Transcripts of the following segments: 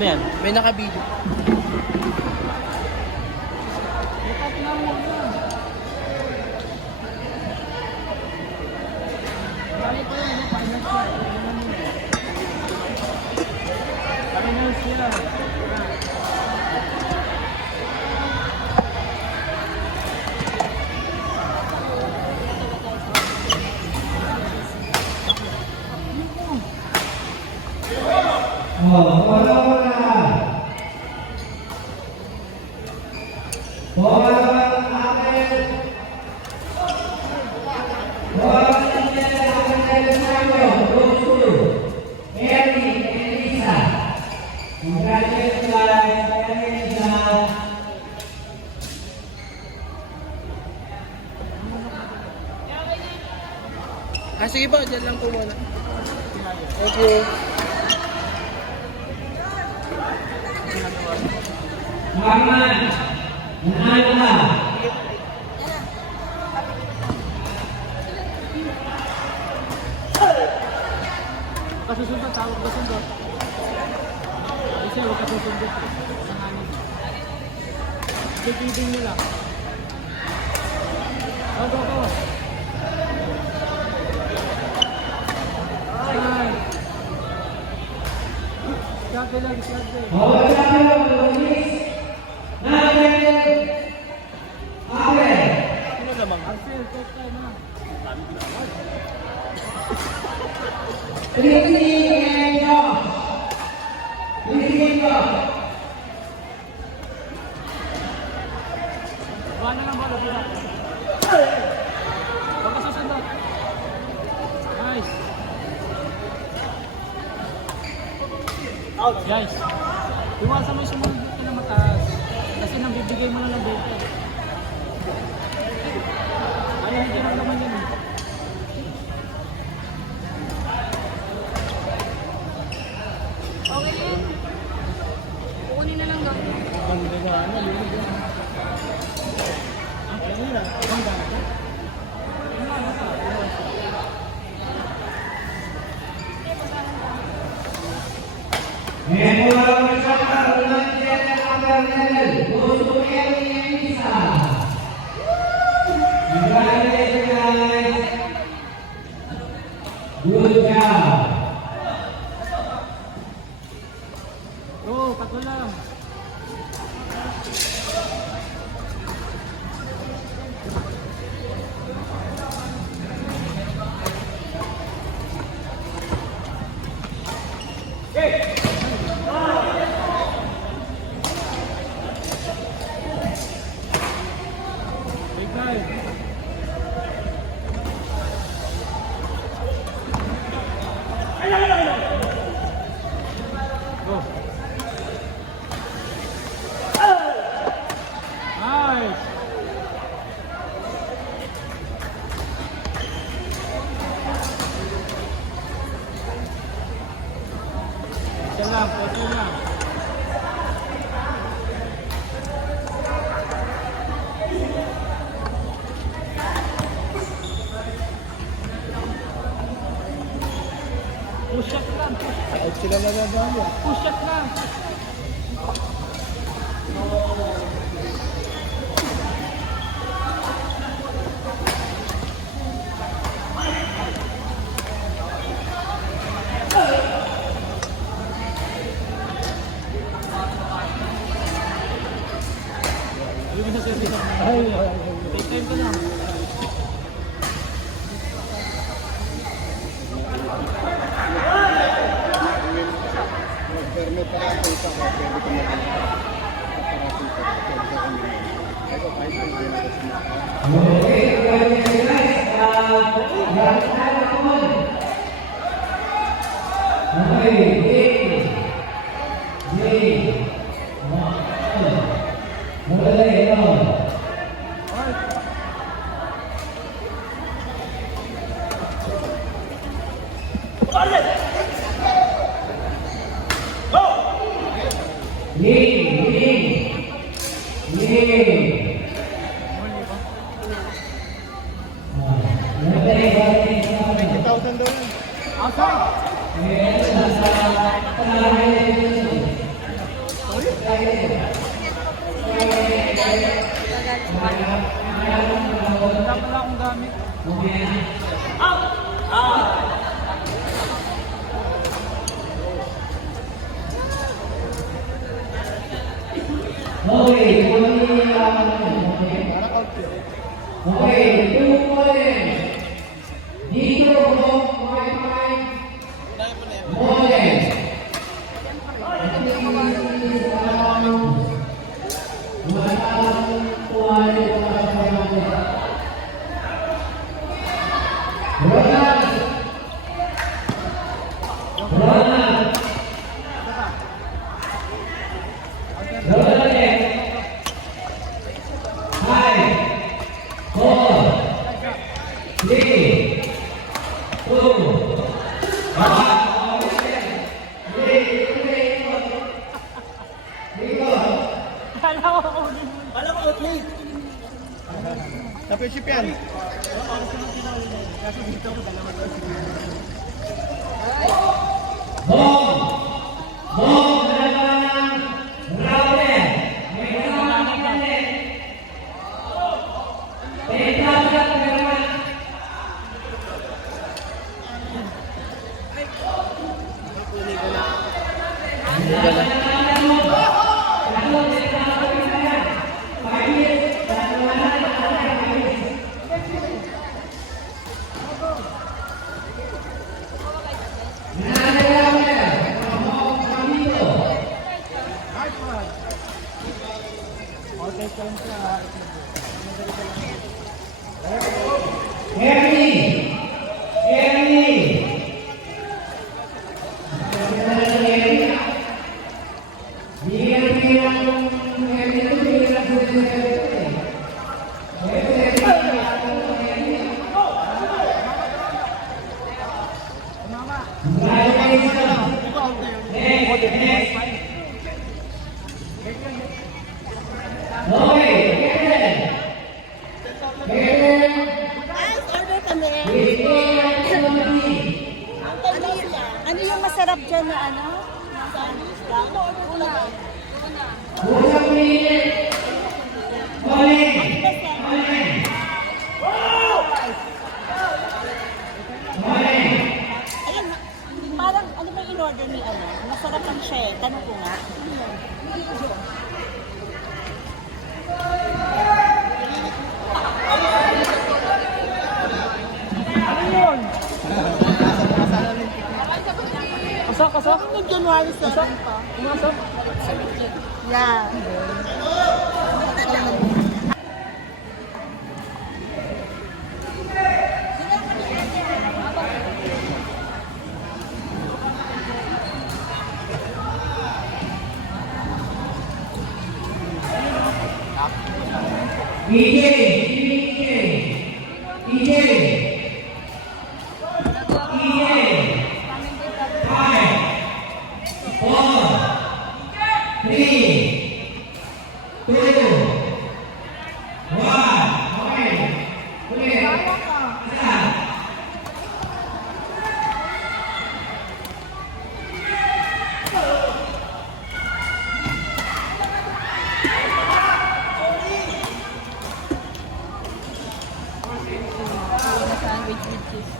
Ano yan? May naka-video. Sige po, dyan lang po muna. Thank you. Muhammad, nanalo ka. Kasusundot, tawag ba sundot? Kasi huwag kasusundot. Pipidin nyo lang. Go. Sabi lang, sabi. Sino lamang? Axel, take time na. Buwan na lang bola, buwan. Huwag ka susundot. Nice. Guys, iwasan mo yung sumunod ka na mataas. Kasi nabibigay mo na ng dito. Ay, hindi lang naman yun. Okay yan. Kukunin na lang daw. Ganda na, lilig yan. Kanina, ganda. Good job. Oo, tatlo lang. Big guy. Go. Nice. Isa lang, pwede lang. Push up lang. Kahit sila nagagawa. Push up lang. Take time ka lang. Permit para sa isa ko, pwede ko Outside! Wala pala akong gamit. Okay, okay, 2 points. Dito, Moles. Napiship yan. Ano yung masarap dyan na ano? Ayun, parang ano ba yung in-order ni ano? Masarap ang siya eh. Tanong ko nga. Ano yun? Kasak? Yung January 7 pa. Pumasok? Yeah. Sandwich with cheese.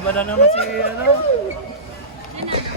Iba na naman si ano. Ano?